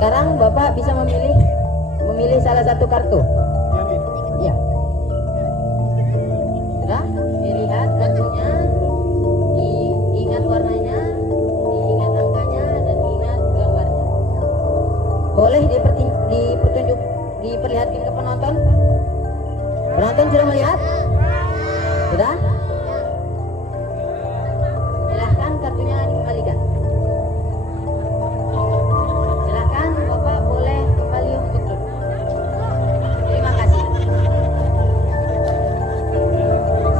Sekarang Bapak bisa memilih salah satu kartu. Ya. Sudah? Dilihat kartunya, diingat warnanya, diingat angkanya, dan diingat gambarnya. Boleh diperlihatkan ke penonton? Penonton sudah melihat? Sudah? Silahkan kartunya dikembalikan. Silahkan Bapak boleh kembali untuk duduk. Terima kasih.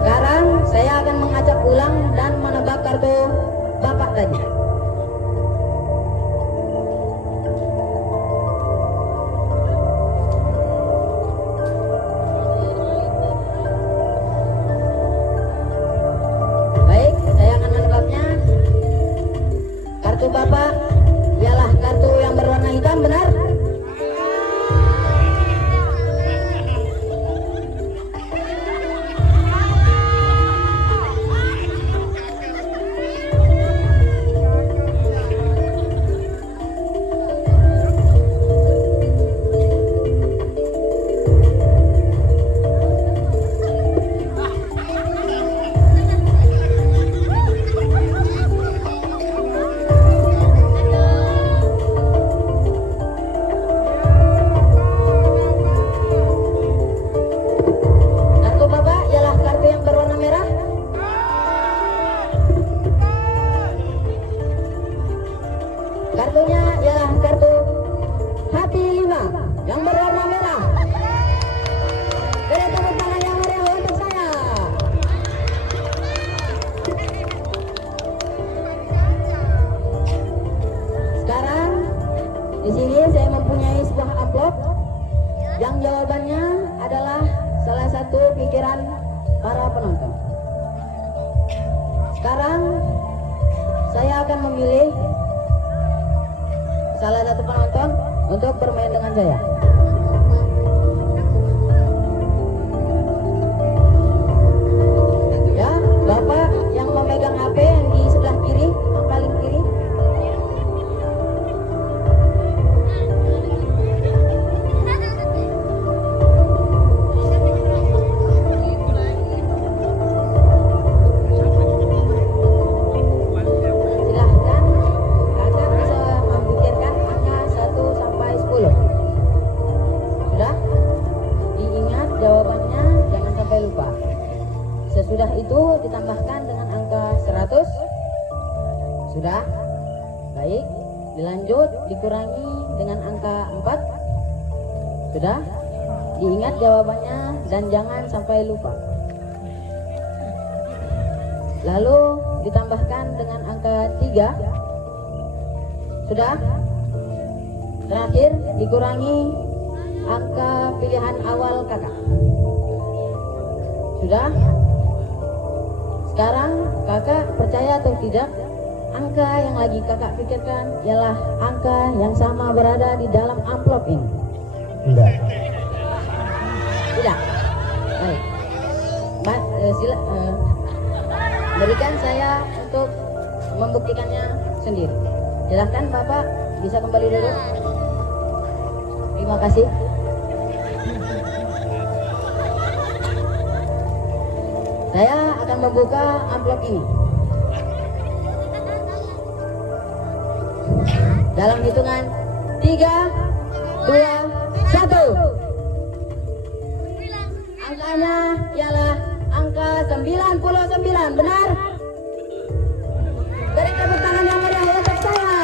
Sekarang saya akan mengacak ulang dan menebak kartu Bapak tadi. Baik, saya akan menebaknya. Kartu Bapak ialah kartu yang berwarna hitam, benar? Kartu Bapak ialah kartu yang berwarna merah. Kartunya ialah kartu hati 5 yang berwarna merah. Beri tepuk tangan yang meriah untuk saya. Sekarang di sini saya mempunyai sebuah amplop yang jawabannya adalah salah satu pikiran para penonton. Sekarang saya akan memilih salah satu penonton untuk bermain dengan saya. Ya, Bapak yang memegang HP yang di sebelah kiri, yang paling kiri. Silahkan kakak bisa memikirkan angka 1 sampai 10. Sudah? Diingat jawabannya, jangan sampai lupa. Sesudah itu ditambahkan dengan angka 100. Sudah? Baik. Dilanjut dikurangi dengan angka 4. Sudah? Diingat jawabannya dan jangan sampai lupa. Lalu ditambahkan dengan angka 3. Sudah? Terakhir dikurangi angka pilihan awal kakak. Sudah? Sekarang kakak percaya atau tidak, angka yang lagi kakak pikirkan ialah angka yang sama berada di dalam amplop ini. Enggak. Tidak? Baik. Berikan saya untuk membuktikannya sendiri. Silahkan Bapak bisa kembali dulu. Terima kasih. Saya akan membuka amplop ini. Dalam hitungan 3, 2, 1. Angkanya ialah angka 99, benar? Beri tepuk tangan yang meriah untuk saya.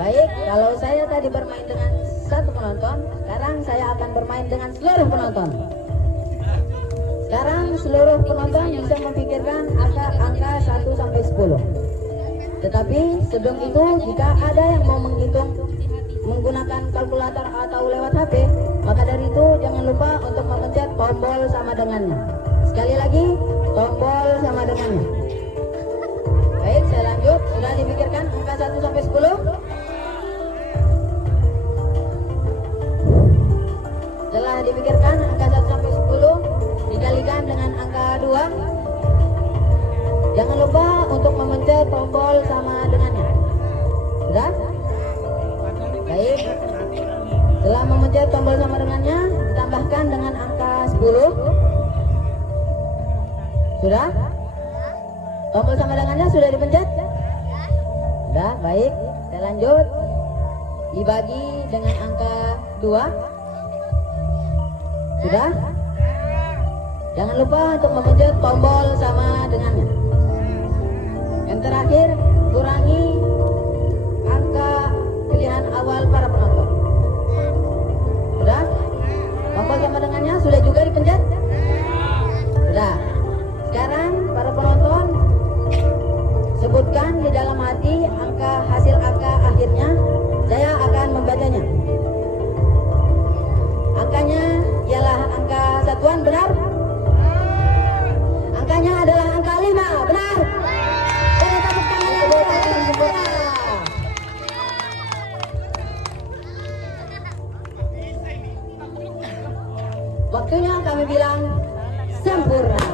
Baik, kalau saya tadi bermain dengan satu penonton, sekarang saya akan bermain dengan seluruh penonton. Sekarang seluruh penonton bisa memikirkan angka 1 sampai 10. Tetapi sebelum itu, jika ada yang mau menghitung menggunakan kalkulator atau lewat HP, maka dari itu jangan lupa untuk memencet tombol sama dengannya. Sekali lagi, tombol sama dengannya. Baik, saya lanjut. Sudah dipikirkan angka 1 sampai 10? Setelah dipikirkan angka 1 sampai 10 dikalikan dengan angka 2. Jangan lupa untuk memencet tombol sama dengannya. Sudah? Baik. Setelah memencet tombol sama dengannya, ditambahkan dengan angka 10. Sudah? Tombol sama dengannya sudah dipencet? Sudah, baik. Kita lanjut. Dibagi dengan angka 2. Sudah? Jangan lupa untuk memencet tombol sama dengannya. Yang terakhir, kurangi angka pilihan awal para penonton. Sudah? Tombol sama dengannya sudah juga dipencet? Sudah. Sekarang para penonton sebutkan di dalam hati hasil angka akhirnya. Saya akan membacanya. Angkanya ialah angka satuan, benar? Angkanya adalah angka 5, benar? Beri tepuk tangan yang sempurna. Waktunya kami bilang sempurna.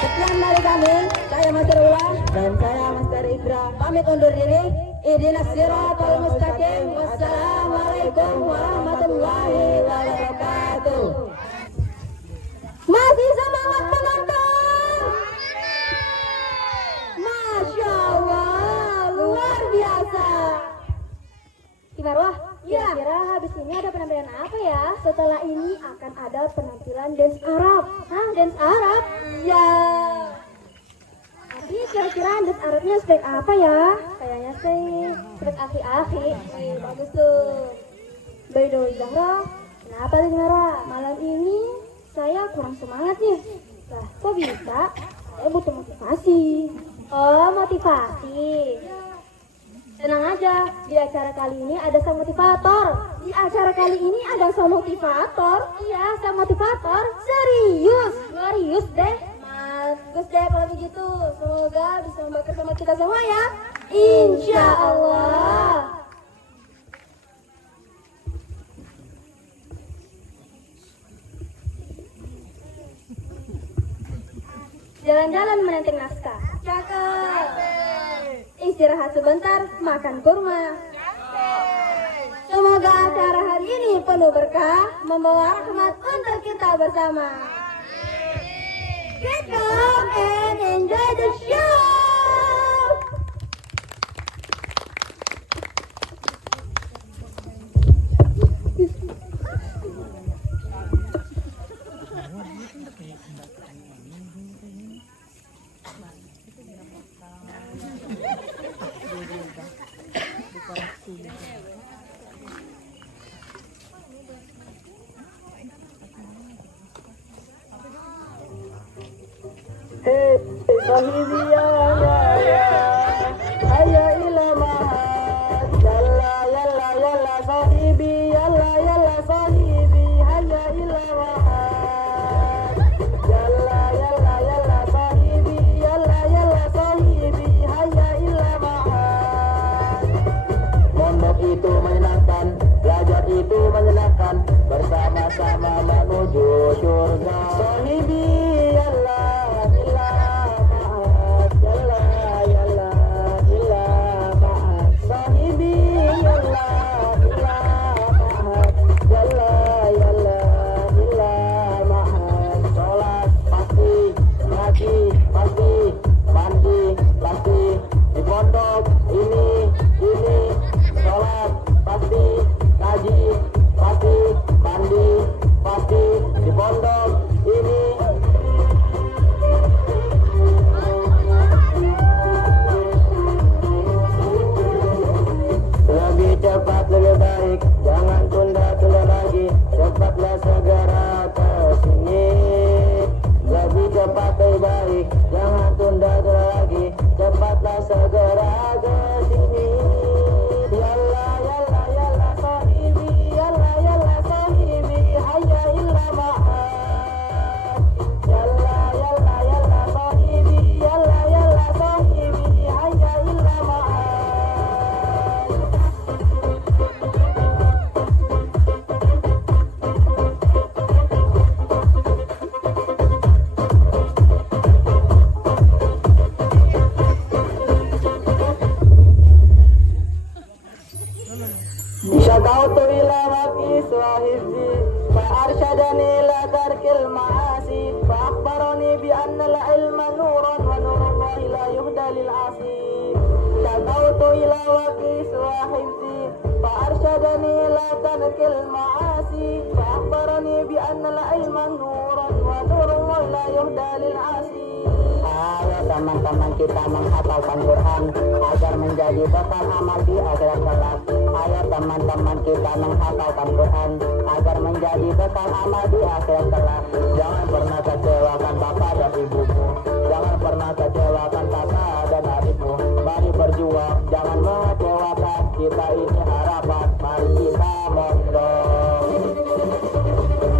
Sekian dari kami, saya Master Ulas dan saya Master Indra pamit undur diri. Ihdinas siratal mustaqim. Wassalamualaikum warahmatullahi wabarakatuh. Masih semangat penonton? Masya Allah, luar biasa. Marwah, Ya. kira-kira habis ini ada penampilan apa ya? Setelah ini akan ada penampilan dance Arab. Hah, dance Arab? Ya. Tapi kira-kira dance Arabnya spek apa ya? Kayaknya sih spek aki-aki. Wih, bagus tuh. By the way, Zahra, kenapa nih Marwah? Malam ini saya kurang semangat nih. Lah, kok bisa? Saya butuh motivasi. Oh, motivasi. Tenang aja, di acara kali ini ada sang motivator. Di acara kali ini ada sang motivator? Iya, sang motivator. Serius? Serius deh. Bagus deh kalau begitu. Semoga bisa membakar sama kita semua ya. Insya Allah. Jalan-jalan menenteng naskah. Cakep. Istirahat sebentar, makan kurma. Semoga acara hari ini penuh berkah, membawa rahmat untuk kita bersama. Come and enjoy the show. Hey, sahibi ya hayya ila mahad yalla yalla yalla sahibi yalla yalla sahibi hayya ila mahad yalla yalla yalla sahibi yalla yalla sahibi hayya ila mahad. Mondok itu menyenangkan, belajar itu menyenangkan, bersama-sama menuju surga. Sahibi yalla بأن العلم نورا ونور الله لا يهدى للعاصي شكوت إلى وكيس وحفظي فأرشدني لا ترك المعاصي فأخبرني بأن العلم نورا ونور الله لا يهدى للعاصي. Ayo teman-teman kita menghafalkan Quran agar menjadi bekal amal di akhirat kelak. Ayo teman-teman kita menghafalkan Quran agar menjadi bekal amal di akhirat kelak. Jangan pernah kecewakan bapak dan ibumu. Jangan pernah kecewakan kakak dan adikmu. Mari berjuang, jangan mengecewakan. Kita ini harapan, mari kita mondok.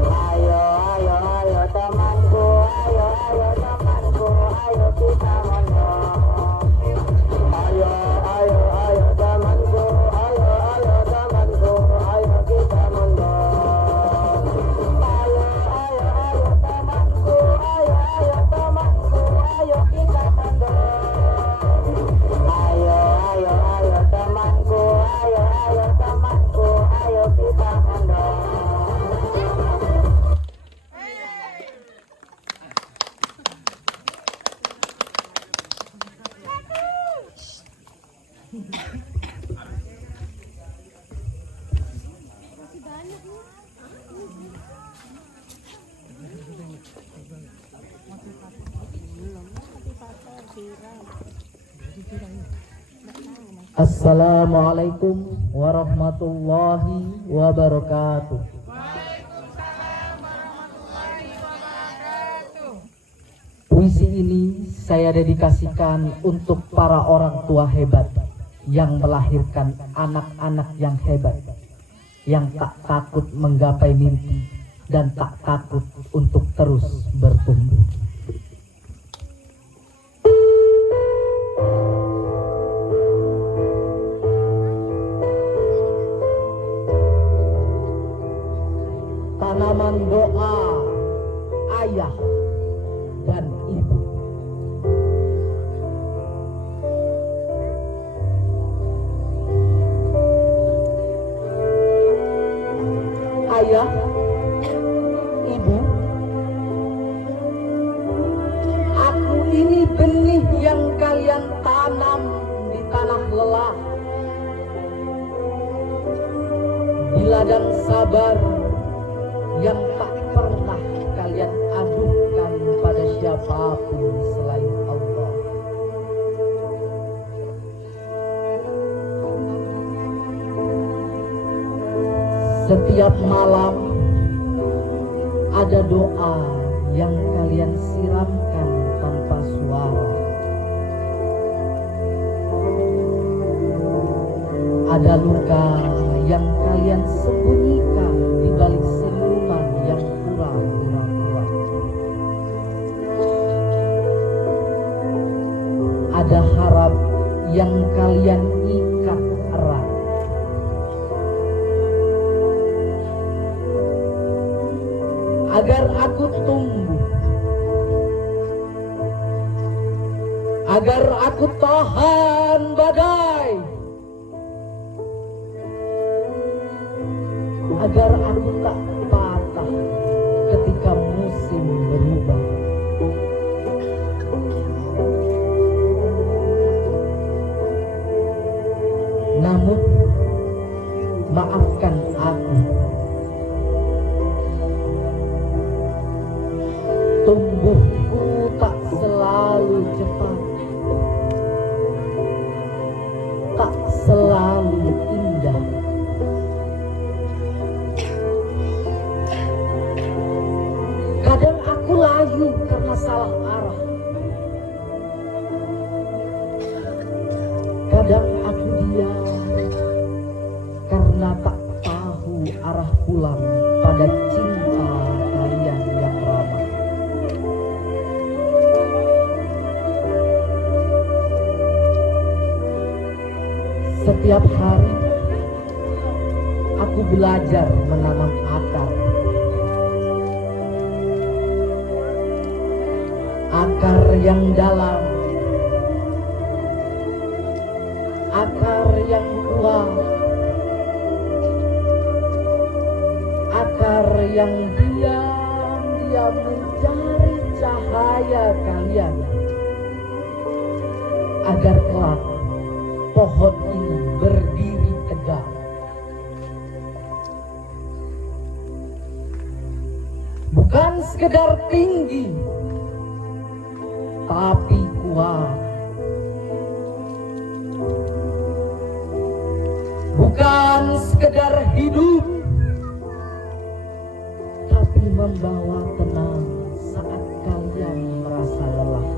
Ayo, ayo, ayo temanku, ayo, ayo temanku, ayo kita mondok. Ayo, ayo, ayo temanku, ayo, ayo temanku, ayo kita mondok. Ayo, ayo, ayo temanku, ayo, ayo temanku, ayo kita mondok. Ayo, ayo, ayo temanku, ayo, ayo temanku, ayo kita mondok. Assalamualaikum warahmatullahi wabarakatuh. Puisi ini saya dedikasikan untuk para orang tua hebat yang melahirkan anak-anak yang hebat, yang tak takut menggapai mimpi dan tak takut untuk terus bertumbuh. Tanaman doa ayah dan ibu. Ayah, ibu, aku ini benih yang kalian tanam di tanah lelah, di ladang sabar yang tak pernah kalian aduhkan pada siapapun selain Allah. Setiap malam ada doa yang kalian siramkan tanpa suara. Ada luka yang kalian sembunyikan di balik senyuman yang pura-pura kuat. Ada harap yang kalian ikat erat. Agar aku tumbuh, agar aku tahan badai, agar aku tak patah ketika musim berubah. Namun, maafkan aku. Tumbuhku tak selalu cepat, tak selalu indah. Kadang aku layu karena salah arah. Kadang aku diam karena tak tahu arah pulang pada cinta kalian yang ramah. Setiap hari aku belajar menanam akar. Akar yang dalam, akar yang kuat, akar yang diam-diam mencari cahaya cahaya kalian, agar kelak pohon ini berdiri tegak. Bukan sekedar tinggi, tapi kuat. Bukan sekedar hidup, tapi membawa tenang saat kalian merasa lelah.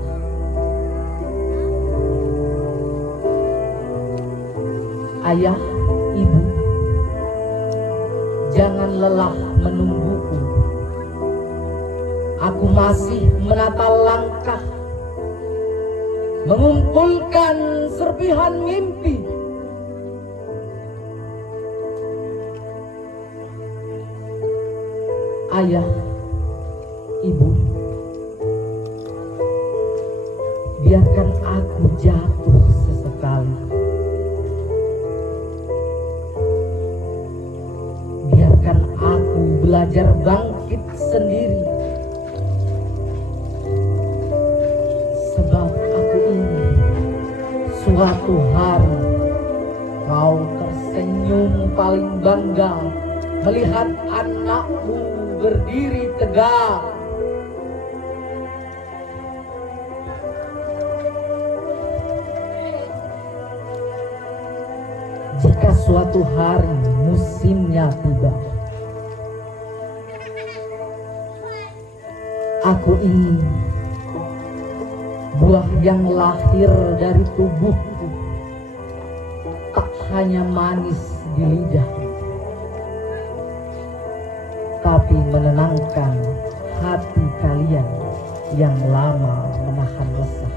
Ayah, ibu, jangan lelah menungguku. Aku masih menata langkah, mengumpulkan serpihan mimpi. Ayah, ibu, biarkan aku jatuh sesekali. Biarkan aku belajar bangkit sendiri. Sebab aku ingin suatu hari kau tersenyum paling bangga melihat anakmu berdiri tegak. Jika suatu hari musimnya tiba, aku ingin buah yang lahir dari tubuhku tak hanya manis di lidah, tapi menenangkan hati kalian yang lama menahan resah.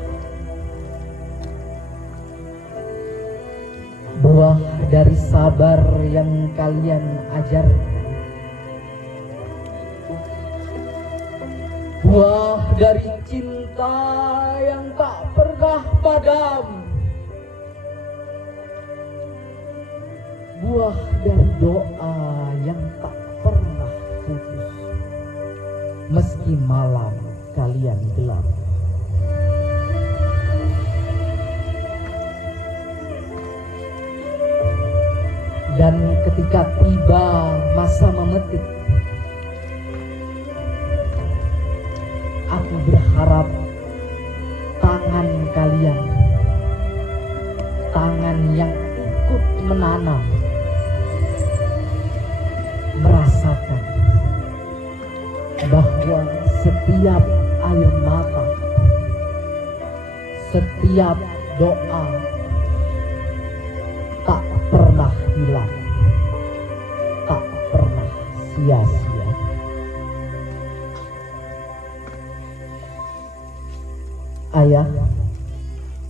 Buah dari sabar yang kalian ajarkan, buah dari cinta yang tak pernah padam, buah dari doa yang tak pernah putus meski malam kalian gelap. Dan ketika tiba masa memetik, aku berharap tangan kalian, tangan yang ikut menanam, merasakan bahwa setiap air mata, setiap doa tak pernah hilang, tak pernah sia-sia. Ayah,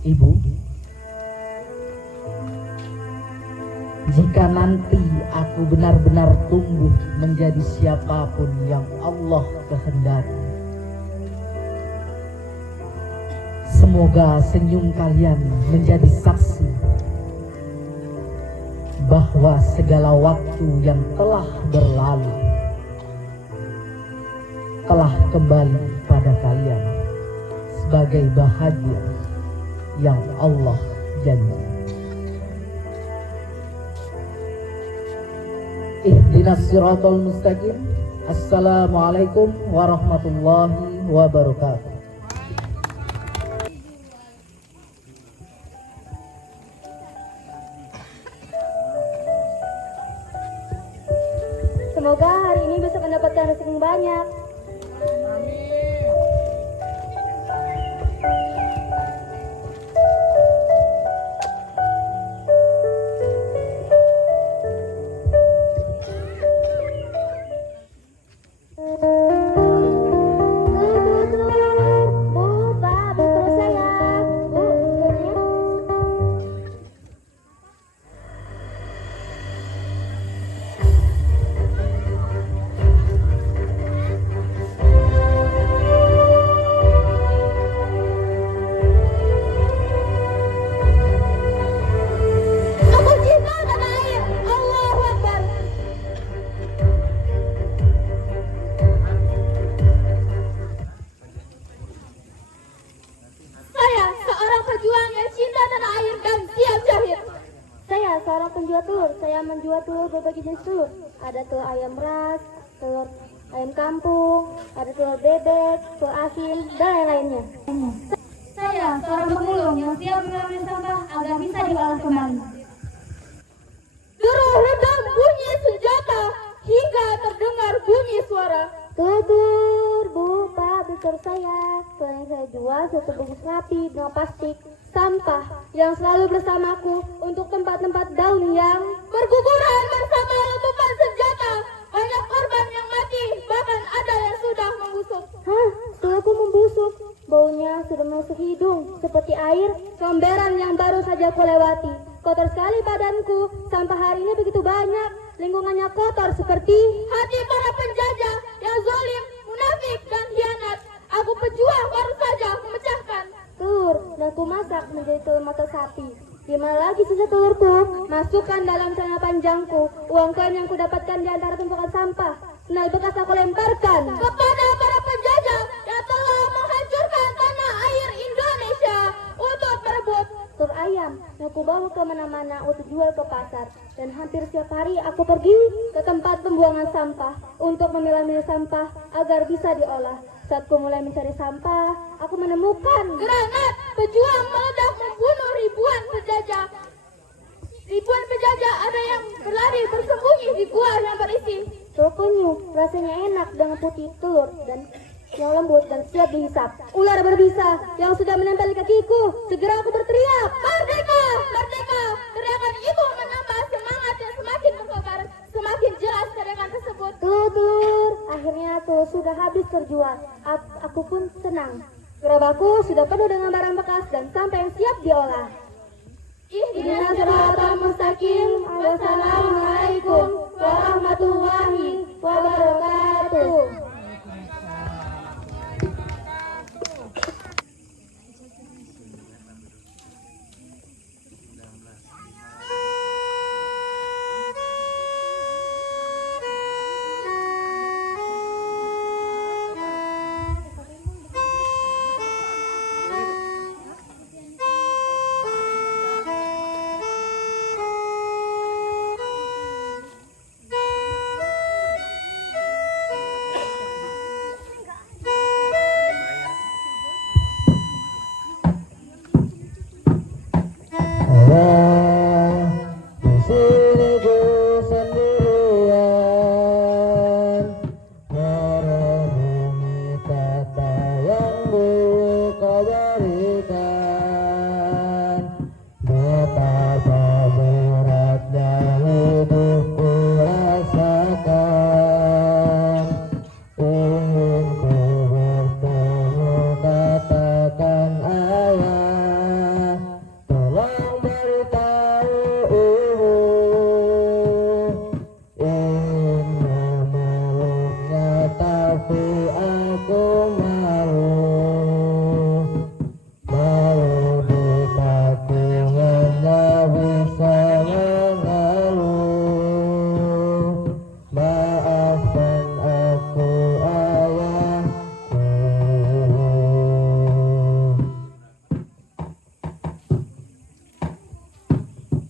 ibu, jika nanti aku benar-benar tumbuh menjadi siapapun yang Allah kehendaki, semoga senyum kalian menjadi saksi bahwa segala waktu yang telah berlalu telah kembali pada kalian sebagai bahagia yang Allah janji. Ihdinas siratal mustaqim. Assalamualaikum warahmatullahi wabarakatuh. Semoga hari ini bisa mendapatkan rezeki yang banyak. pejuang yang cinta tanah air dan siap syahid. Saya seorang penjual telur. Saya menjual telur berbagai jenis telur. Ada telur ayam ras, telur ayam kampung, ada telur bebek, telur asin, dan lain-lainnya. Saya seorang pemulung yang siap mengambil sampah agar bisa diolah kembali. Deru redam bunyi senjata hingga terdengar bunyi suara. Tutur, Bu, Pak, betul saya. Telur yang saya jual satu bungkus rapi dengan plastik sampah yang selalu bersamaku untuk tempat-tempat daun yang Berguguran bersama letupan senjata. Banyak korban yang mati, bahkan ada yang sudah membusuk. Hah, telurku membusuk. Baunya sudah menusuk hidung seperti air comberan yang baru saja kulewati. Kotor sekali badanku. Sampah hari ini begitu banyak. Lingkungannya kotor seperti Hati para penjajah yang zalim, munafik, dan hianat. Aku pejuang baru saja memecahkan. telur dan ku masak menjadi telur mata sapi. Di mana lagi sisa telurku? Masukkan dalam celana panjangku. Uang koin yang kudapatkan di antara tumpukan sampah. Sendal bekas aku lemparkan. Kepada para penjajah yang telah menghancurkan tanah air Indonesia untuk berebut Telur ayam yang ku bawa ke mana-mana untuk jual ke pasar. Dan hampir setiap hari aku pergi ke tempat pembuangan sampah untuk memilah-milah sampah agar bisa diolah. Saat ku mulai mencari sampah, aku menemukan granat pejuang meledak membunuh ribuan penjajah. Ribuan penjajah ada yang berlari bersembunyi di gua yang berisi telur penyu. Rasanya enak dengan putih telur dan yang lembut dan siap dihisap. Ular berbisa yang sudah menempel di kakiku. Segera aku berteriak, Merdeka! Merdeka! Teriakan itu menambah semangat yang semakin berkobar. Semakin jelas teriakan tersebut. telur. Akhirnya telur sudah habis terjual. Aku pun senang. Gerobakku sudah penuh dengan barang bekas dan sampah yang siap diolah. Ihdinas siratal mustaqim. Wassalamualaikum warahmatullahi wabarakatuh.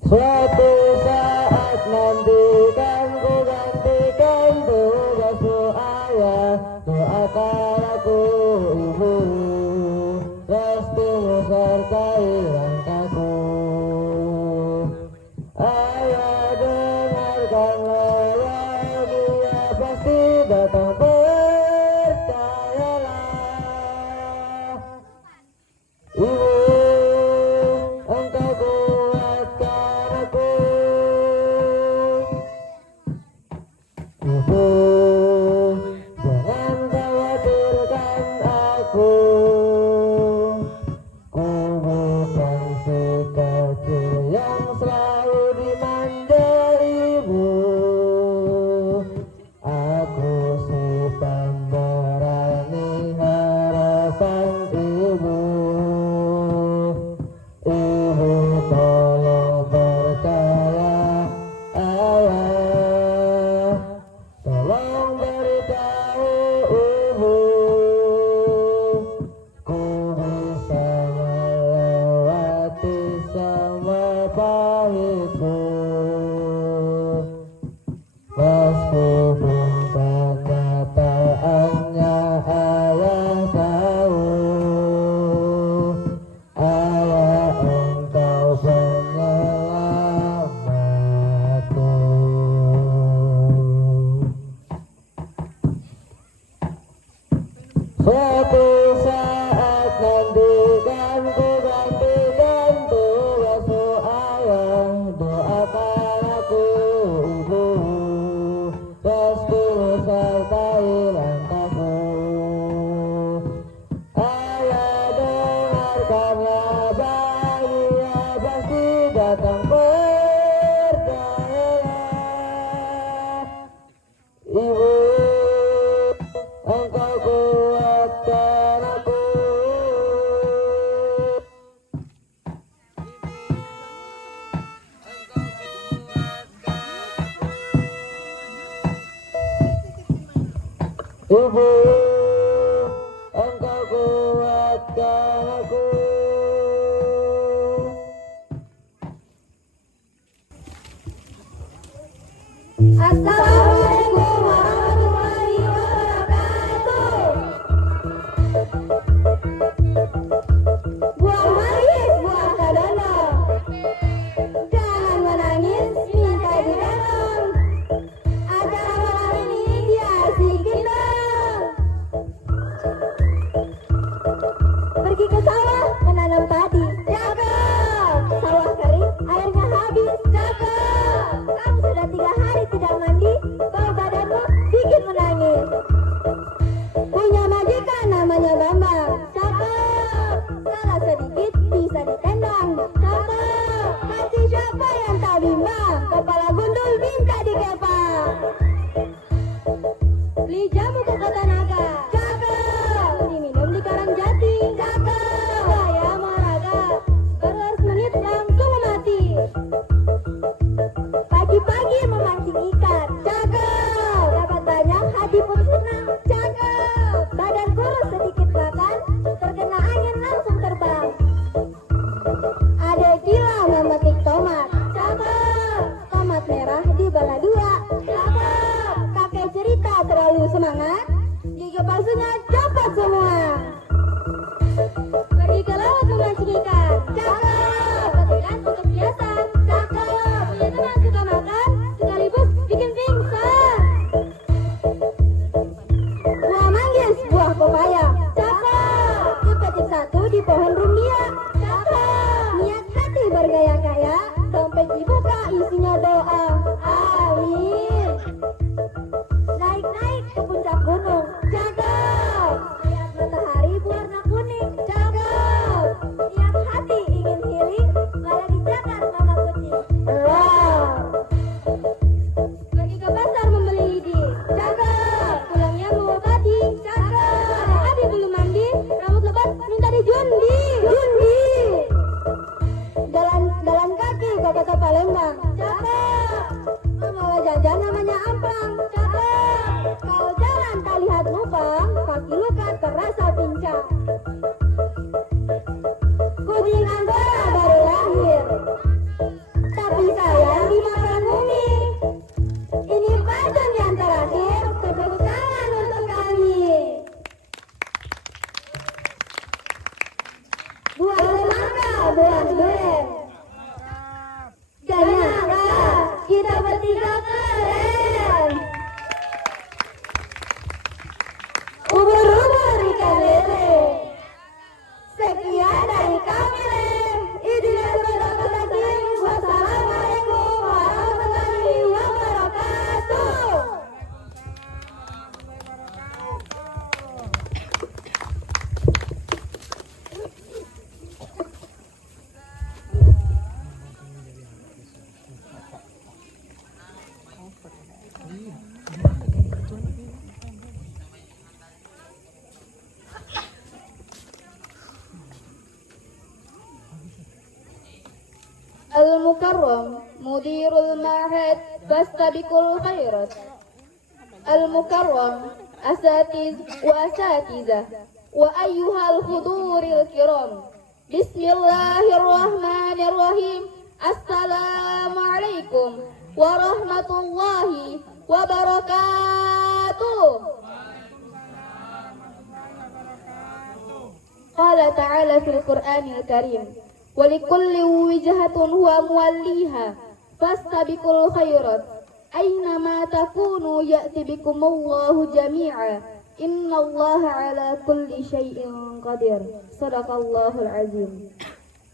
Suatu saat nanti kan ku gantikan tugasmu ayah. Doakan aku ibu, restumu sertai langkahku. Ayah dengarkanlah, ya dia pasti datang, percayalah. Ibu, engkau kuatkan aku. Ibu, jangan khawatirkan aku. Ku bukan si kecil yang selalu dimanja ibu. Aku si pemberani harapan ibu. karena bahagia pasti datang, percayalah. Ibu, engkau kuatkan aku. Ibu, engkau kuatkan aku. Assalamualaikum warahmatullahi wabarakatuh. Buah manis, buah kadono. Jangan menangis, minta digendong. Acara malam ini diasikin dong. Pergi ke sawah, menanam padi. Cakep. Sawah kering, airnya habis. Cakep. Kamu sudah 3 hari tidak mandi, bau badanmu bikin menangis. Punya majikan namanya Bambang. Cakep. Salah sedikit bisa ditendang. Cakep. Hati siapa yang tak bimbang, kepala gundul minta dikepang. Beli jamu ke kota naga. Cakep. Diminum di Karang Jati. Cakep. Saya olahraga, baru harus menit langsung mati. Pagi-pagi memancing ikan. Cakep. Dapat banyak, hati pun senang. Cakep. Badan kurus sedikit makan, terkena angin langsung terbang. Ada kilau memetik tomat. Cakep. Tomat merah dibelah 2. Cakep. Kakek cerita terlalu semangat, gigi palsunya copot semua. Pergi ke laut memancing ikan. Cakep. Ikan untuk hiasan. Cakep. Punya teman suka makan, sekaligus bikin pingsan. Buah manggis, buah pepaya. Cakep. Dipetik 1 di pohon rumbia. Cakep. Niat hati bergaya kaya, dompet dibuka isinya doa. Amin. Naik-naik ke puncak gunung. Cakep. Lihat matahari berwarna kuning. Cakep. Niat hati ingin healing, malah dijakar mama kucing. Wow. Pergi ke pasar membeli lidi. Cakep. Pulangnya bawa padi. Cakep. Adik belum mandi, rambut lebat minta dijundi. Jundi. Jalan kaki ke kota Palembang. Cakep. Membawa jajan namanya amplang. Cakep. Kalau jalan tak lihat lubang, kaki luka terasa pincang. Kucing Angora baru lahir, tapi sayang dimakan bumi. Ini pajan yang terakhir, tepuk tangan untuk kami. Buah semangka, buah durian. Gak nyangka, kita bertiga keren. Ubur-ubur ikan lele. Sekian dari kami. Idina Bismillahirrahmanirrahim. Wassalamualaikum warahmatullahi wabarakatuh. Al-Mukarram Mudirul Ma'had Fastabiqul Khairat. Al-Mukarram Asatiz wa Asatizah wa ayyuhal khuduril kiram. Bismillahirrahmanirrahim. Assalamualaikum warahmatullahi wabarakatuh. Qala ta'ala fil Qur'anil Karim, walikulli wijhatun huwa muwalliha fastabiqul khairat aynama takunu ya'ti bikumullahu jami'a innallaha ala kulli syai'in qadir. Sadaqallahul azim.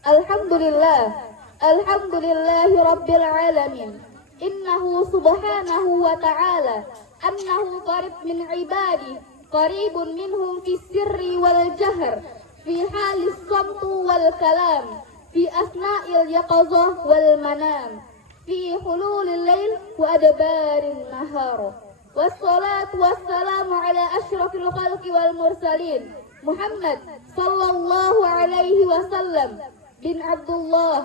Alhamdulillahi rabbil alamin. Innahu subhanahu wa ta'ala annahu qarib min ibadi, qaribun minhum fis sirri wal jahr. في حال الصمت والكلام في أثناء اليقظة والمنام في حلول الليل وأدبار النهار والصلاة والسلام على أشرف الخلق والمرسلين محمد صلى الله عليه وسلم بن عبد الله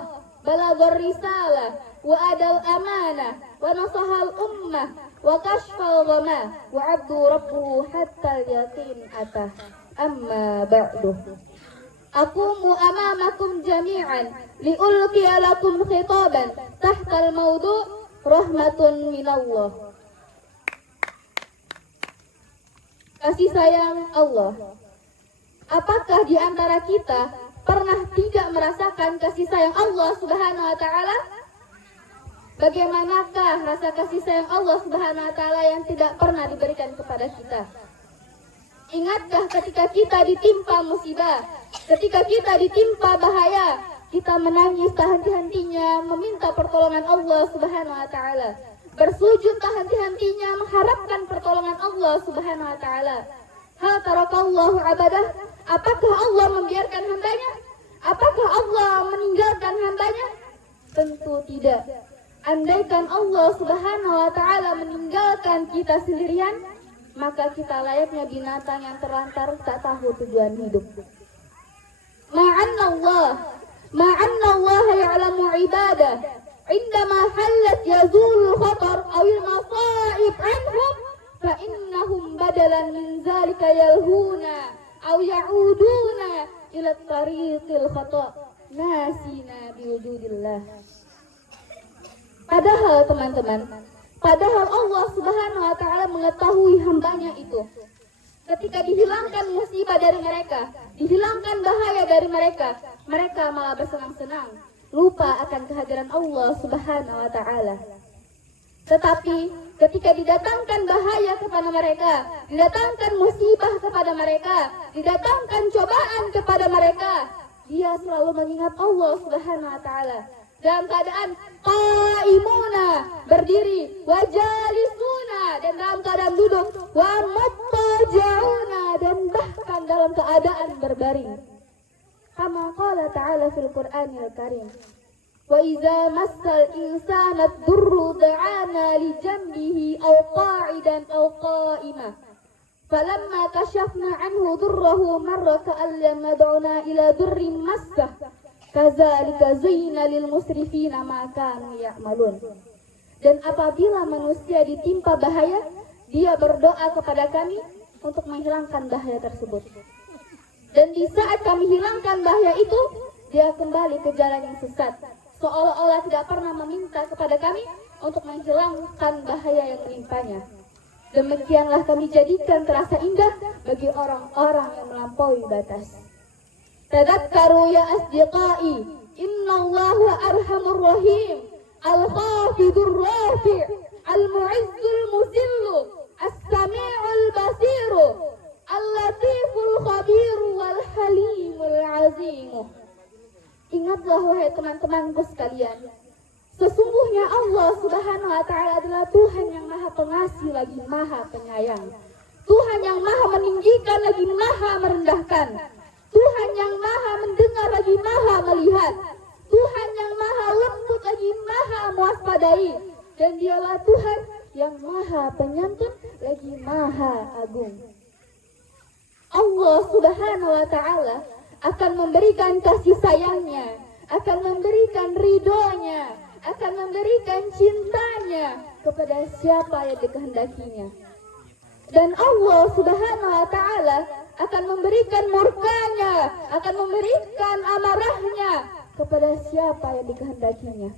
بلغ الرسالة وأدى الأمانة ونصح الأمة وكشف الغمة وعبد ربه حتى اليقين أتى أما بعد أقوم أمامكم جميعا لألقي لكم خطابا تحت الموضوع رحمة من الله. Kasih sayang Allah. Apakah di antara kita pernah tidak merasakan kasih sayang Allah Subhanahu wa taala? Bagaimanakah rasa kasih sayang Allah Subhanahu wa taala yang tidak pernah diberikan kepada kita? Ingatkah ketika kita ditimpa musibah, ketika kita ditimpa bahaya, kita menangis tak henti-hentinya meminta pertolongan Allah Subhanahu wa taala, bersujud tak henti-hentinya mengharapkan pertolongan Allah Subhanahu wa taala. Hal tarakallahu abadah, apakah Allah membiarkan hambanya? Apakah Allah meninggalkan hambanya? Tentu tidak. Andaikan Allah Subhanahu wa taala meninggalkan kita sendirian, maka kita layaknya binatang yang terlantar tak tahu tujuan hidup. Ma'anna Allah ya'lamu ibadah indama hallat yazul khatar awil masaib anhum fa innahum badalan min zalika yalhuna aw ya'uduna ila tariqil khata nasina biwujudillah. Padahal teman-teman, padahal Allah Subhanahu wa taala mengetahui hambanya itu. Ketika dihilangkan musibah dari mereka, dihilangkan bahaya dari mereka, mereka malah bersenang-senang, lupa akan kehadiran Allah Subhanahu wa taala. Tetapi ketika didatangkan bahaya kepada mereka, didatangkan musibah kepada mereka, didatangkan cobaan kepada mereka, dia selalu mengingat Allah Subhanahu wa taala. Dalam keadaan qaimuna, berdiri, wajalisuna, dan dalam keadaan duduk, wa muttaji'una, dan bahkan dalam keadaan berbaring. Kama qala ta'ala fil Qur'anil Karim, wa idza massal insana ad-durru da'ana li janbihi aw qa'idan aw qa'ima falamma kashafna anhu durrahu marra ka'an lam yad'una ila durrin massah kadzalika zayyana lil musrifina ma kanu ya'malun. Dan apabila manusia ditimpa bahaya, dia berdoa kepada kami untuk menghilangkan bahaya tersebut. Dan di saat kami hilangkan bahaya itu, dia kembali ke jalan yang sesat, seolah-olah tidak pernah meminta kepada kami untuk menghilangkan bahaya yang menimpanya. Demikianlah kami jadikan terasa indah bagi orang-orang yang melampaui batas. Tadakkaru ya asdiqai, innallaha arhamur rahim, al-khafidur rafi', al-mu'izzul muzillu, as-sami'ul basiru, al-latiful khabiru, wal halimul azimu. Ingatlah wahai teman-temanku sekalian, sesungguhnya Allah Subhanahu wa taala adalah Tuhan yang Maha Pengasih lagi Maha Penyayang. Tuhan yang Maha Meninggikan lagi Maha Merendahkan. Tuhan yang Maha Mendengar lagi Maha Melihat. Tuhan yang Maha Lembut lagi Maha Mewaspadai. Dan dialah Tuhan yang Maha Penyantun lagi Maha Agung. Allah Subhanahu wa taala akan memberikan kasih sayangnya, akan memberikan ridhonya, akan memberikan cintanya kepada siapa yang dikehendakinya. Dan Allah Subhanahu wa taala akan memberikan murkanya, akan memberikan amarahnya kepada siapa yang dikehendakinya.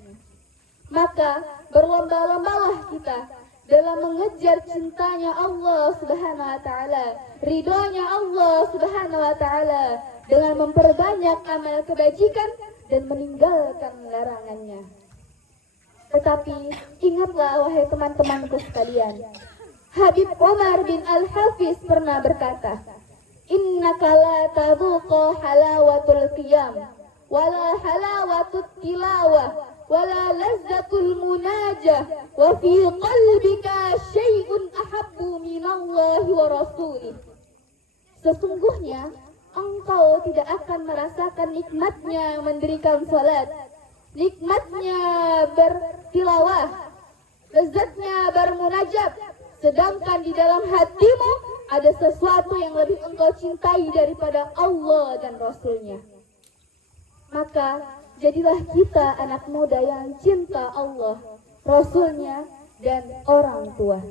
Maka berlomba-lombalah kita dalam mengejar cintanya Allah Subhanahu wa taala, ridhonya Allah Subhanahu wa taala, dengan memperbanyak amal kebajikan dan meninggalkan larangannya. Tetapi ingatlah wahai teman-temanku sekalian, Habib Umar bin Al-Hafiz pernah berkata, innaka la tadhuqa halawatul qiyam wala halawatut tilawah wala lazzatul munajah wa fi qalbika syai'un ahabbu minallahi wa rasulih. Sesungguhnya engkau tidak akan merasakan nikmatnya mendirikan salat, nikmatnya bertilawah, lezatnya bermunajat, sedangkan di dalam hatimu ada sesuatu yang lebih engkau cintai daripada Allah dan Rasulnya. Maka jadilah kita anak muda yang cinta Allah, Rasulnya, dan orang tua.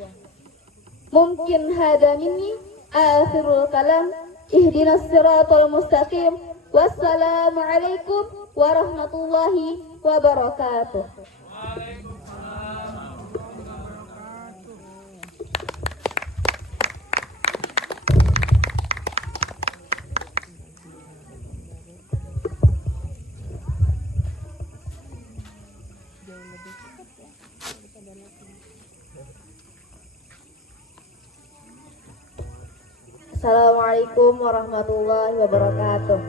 Mungkin hada minni akhirul kalam. Ihdinas siratal mustaqim. Wassalamualaikum warahmatullahi wabarakatuh. Assalamualaikum warahmatullahi wabarakatuh.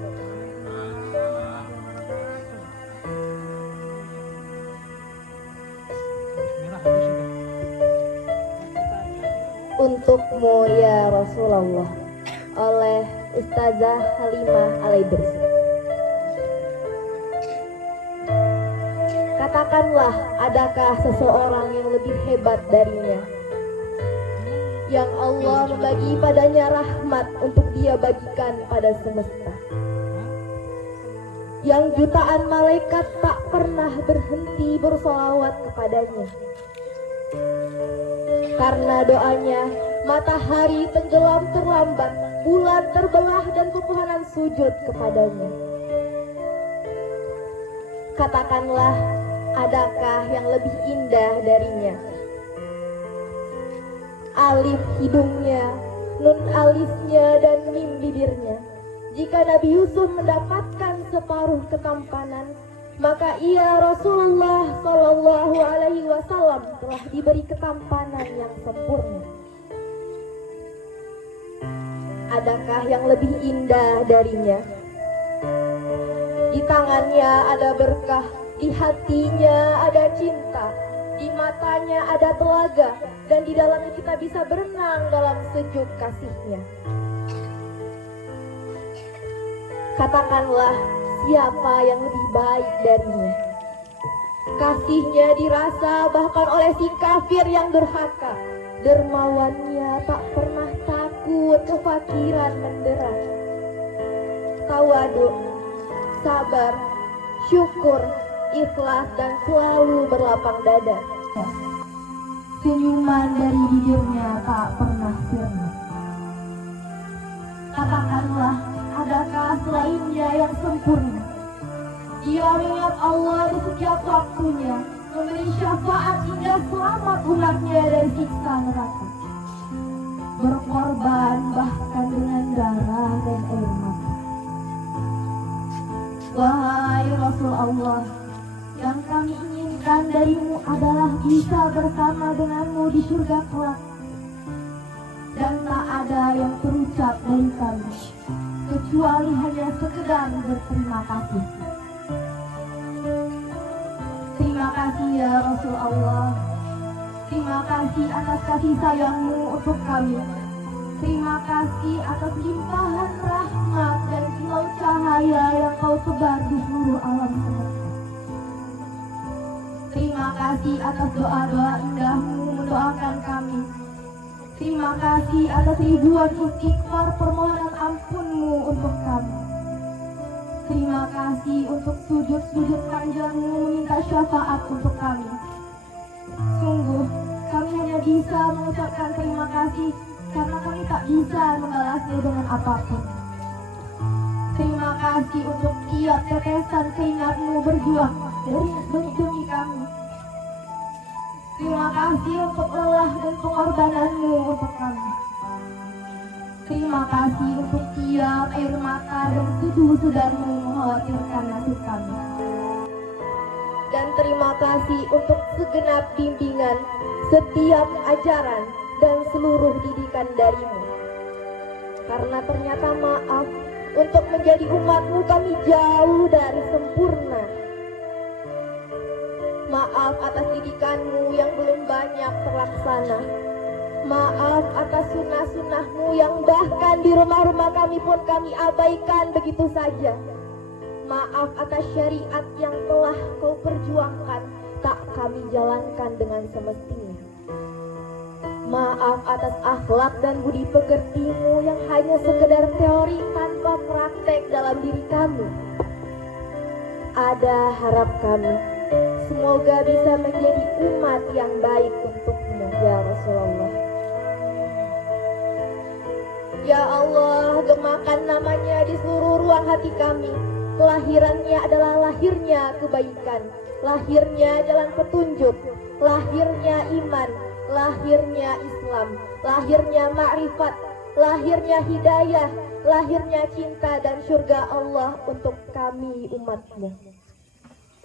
Untukmu ya Rasulullah, oleh Ustazah Halimah Alaibers. Katakanlah, adakah seseorang yang lebih hebat darinya, yang Allah membagi padanya rahmat untuk dia bagikan pada semesta, yang jutaan malaikat tak pernah berhenti bersolawat kepadanya. Karena doanya, matahari tenggelam terlambat, bulan terbelah dan pepohonan sujud kepadanya. Katakanlah, adakah yang lebih indah darinya? Alif hidungnya, nun alisnya, dan mim bibirnya. Jika Nabi Yusuf mendapatkan separuh ketampanan, maka ia Rasulullah Shallallahu Alaihi Wasallam telah diberi ketampanan yang sempurna. Adakah yang lebih indah darinya? Di tangannya ada berkah, di hatinya ada cinta, di matanya ada telaga, dan di dalamnya kita bisa berenang dalam sejuk kasihnya. Katakanlah, siapa yang lebih baik darinya? Kasihnya dirasa bahkan oleh si kafir yang durhaka. Dermawannya tak pernah takut kefakiran mendera. Tawadu, sabar, syukur, ikhlas, dan selalu berlapang dada. Senyuman dari bibirnya tak pernah sirna. Katakanlah, adakah selainnya yang sempurna? Dia mengingat Allah di setiap waktunya, memberi syafaat hingga selamat umatnya dari siksa neraka. Berkorban bahkan dengan darah dan air mata. Wahai Rasul Allah, yang kami inginkan darimu adalah bisa bersama denganmu di surga kelak. Dan tak ada yang terucap dari kami kecuali hanya sekedar berterima kasih. Terima kasih ya Rasul Allah. Terima kasih atas kasih sayangmu untuk kami. Terima kasih atas limpahan rahmat dan kilau cahaya yang kau sebar di seluruh alam semesta. Terima kasih atas doa-doa indahmu mendoakan kami. Terima kasih atas ribuan istighfar permohonan ampunmu untuk kami. Terima kasih untuk sujud-sujud panjangmu meminta syafaat untuk kami. Sungguh, kami hanya bisa mengucapkan terima kasih karena kami tak bisa membalasnya dengan apapun. Terima kasih untuk tiap tetesan keringatmu berjuang demi kami. Terima kasih untuk lelah dan pengorbananmu untuk kami. Terima kasih untuk tiap air mata dan sudarmu mengkhawatirkan nasib kami. Dan terima kasih untuk segenap bimbingan, setiap ajaran, dan seluruh didikan darimu. Karena ternyata maaf, untuk menjadi umatmu kami jauh dari sempurna. Maaf atas didikanmu yang belum banyak terlaksana. Maaf atas sunnah-sunnahmu yang bahkan di rumah-rumah kami pun kami abaikan begitu saja. Maaf atas syariat yang telah kau perjuangkan tak kami jalankan dengan semestinya. Maaf atas akhlak dan budi pekertimu yang hanya sekedar teori tanpa praktek dalam diri kami. Ada harap kami, semoga bisa menjadi umat yang baik untukmu ya Rasulullah. Ya Allah, gemakan namanya di seluruh ruang hati kami. Kelahirannya adalah lahirnya kebaikan, lahirnya jalan petunjuk, lahirnya iman, lahirnya Islam, lahirnya ma'rifat, lahirnya hidayah, lahirnya cinta dan surga Allah untuk kami umatmu.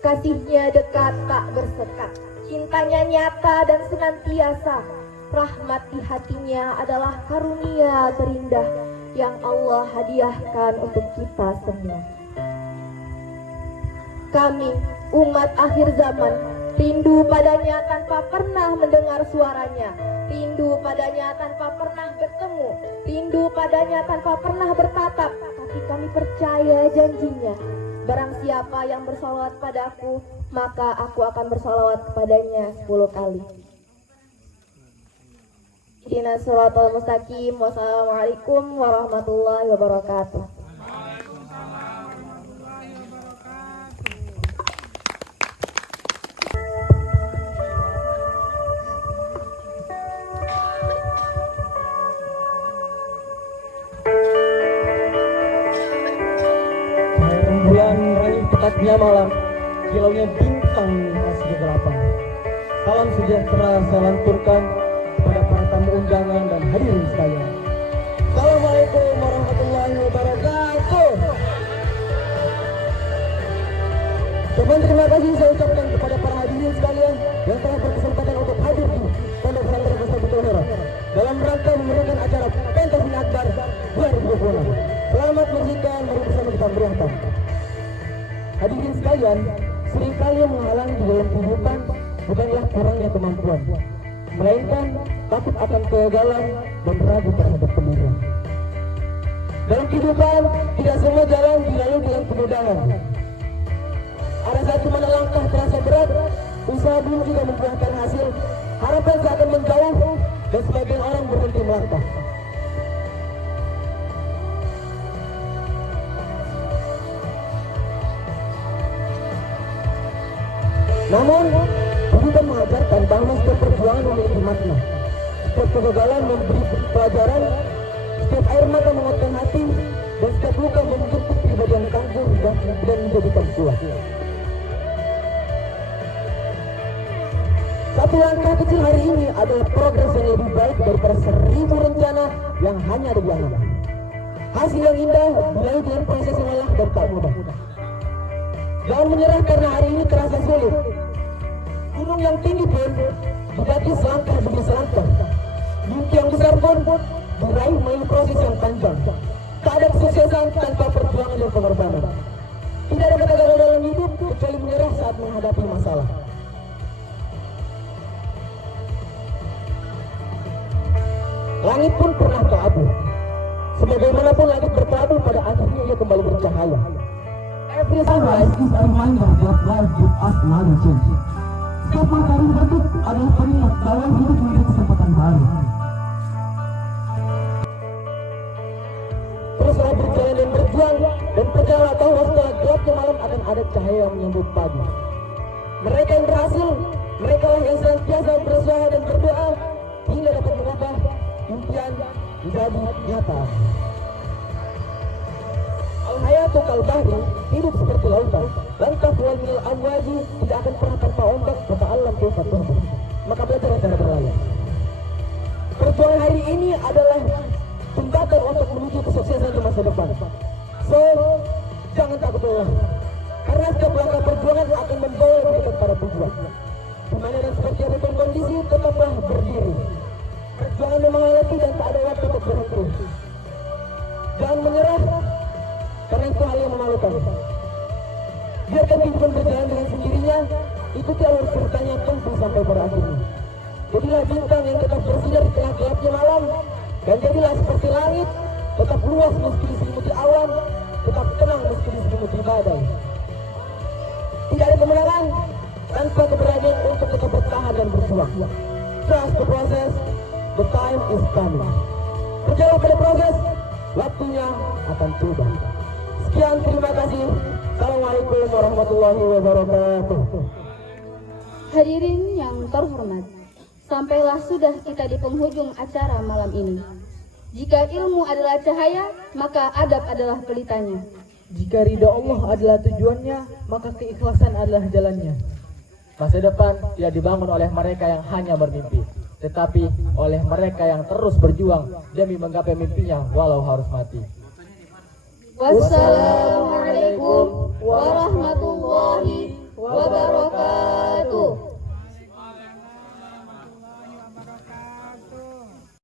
Kasihnya dekat tak bersekat, cintanya nyata dan senantiasa. Rahmat di hatinya adalah karunia terindah yang Allah hadiahkan untuk kita semua. Kami, umat akhir zaman, rindu padanya tanpa pernah mendengar suaranya, rindu padanya tanpa pernah bertemu, rindu padanya tanpa pernah bertatap, tapi kami percaya janjinya. Barang siapa yang bersalawat padaku, maka aku akan bersalawat kepadanya 10 kali. Ihdinas siratal mustaqim. Wassalamualaikum warahmatullahi wabarakatuh. Bulan raih tekadnya malam, kilaunya bintang khas kegelapan. Salam sejahtera saya lanturkan kepada para tamu undangan dan hadirin sekalian. Assalamualaikum warahmatullahi wabarakatuh. Semoga terima kasih saya ucapkan kepada para hadirin sekalian yang telah berkesempatan untuk hadir di Pondok Pesantren Mustafa Hero dalam rangka memberikan acara Pentas Seni Akbar 2026. Selamat menyaksikan, mari bersama kita beriakan. Hadirin sekalian, seringkali yang menghalangi di dalam kehidupan bukanlah kurangnya kemampuan, melainkan takut akan kegagalan dan ragu terhadap kemudian. Dalam kehidupan, tidak semua jalan dilalui dengan kemudahan. Ada saat di mana langkah terasa berat, usaha belum juga membuahkan hasil, harapan seakan menjauh, dan sebagian orang berhenti melangkah. Namun, kehidupan mengajarkan bahwa setiap perjuangan memiliki makna. Setiap kegagalan memberi pelajaran, setiap air mata menguatkan hati, dan setiap luka membentuk kepribadian tangguh dan menjadikan kuat. Satu langkah kecil hari ini adalah progres yang lebih baik daripada 1000 rencana yang hanya ada di angan. Hasil yang indah dilalui dengan proses yang lelah dan tak mudah. Jangan menyerah karena hari ini terasa sulit. Gunung yang tinggi pun didaki selangkah demi selangkah. Mimpi yang besar pun diraih melalui proses yang panjang. Tak ada kesuksesan tanpa perjuangan dan pengorbanan. Tidak ada kegagalan dalam hidup kecuali menyerah saat menghadapi masalah. Langit pun pernah keabu. Sebagaimanapun langit berkelabu, pada akhirnya ia kembali bercahaya. Every sunrise is a reminder that life gives us another chance. Setiap matahari terbit adalah pengingat bahwa hidup memiliki kesempatan baru. Teruslah berjalan dan berjuang, dan percayalah bahwa setelah gelapnya malam akan ada cahaya yang menyambut pagi. Mereka yang berhasil, mereka lah yang senantiasa berusaha dan berdoa hingga dapat mengubah impian menjadi nyata. Al-hayatu kal-bahri, hidup seperti lautan. Langkah wal minal amwaji, tidak akan pernah tanpa ombak, maka alam kaifa tumbuh. Maka belajar cara berlayar. Perjuangan hari ini adalah jembatan untuk menuju kesuksesan di masa depan. So, jangan takut lelah. Karena setiap langkah perjuangan akan membawa kita pada tujuan. Dimana dan seperti apapun kondisi, tetaplah berdiri. Perjuangan memang letih dan tak ada waktu untuk berhenti. Jangan menyerah, karena itu hal yang memalukan. Biarkan kehidupan berjalan dengan sendirinya, ikuti alur ceritanya tentu sampai pada akhirnya. Jadilah bintang yang tetap bersinar di tengah gelapnya malam, dan jadilah seperti langit, tetap luas meski diselimuti awan, tetap tenang meski diselimuti badai. Tidak ada kemenangan tanpa keberanian untuk tetap bertahan dan berjuang. Trust the process, the time is coming. Berjalan pada proses, waktunya akan tiba. Sekian, terima kasih. Assalamualaikum warahmatullahi wabarakatuh. Hadirin yang terhormat, sampailah sudah kita di penghujung acara malam ini. Jika ilmu adalah cahaya, maka adab adalah pelitanya. Jika ridha Allah adalah tujuannya, maka keikhlasan adalah jalannya. Masa depan tidak dibangun oleh mereka yang hanya bermimpi, tetapi oleh mereka yang terus berjuang demi menggapai mimpinya walau harus mati. Wassalamualaikum warahmatullahi wabarakatuh.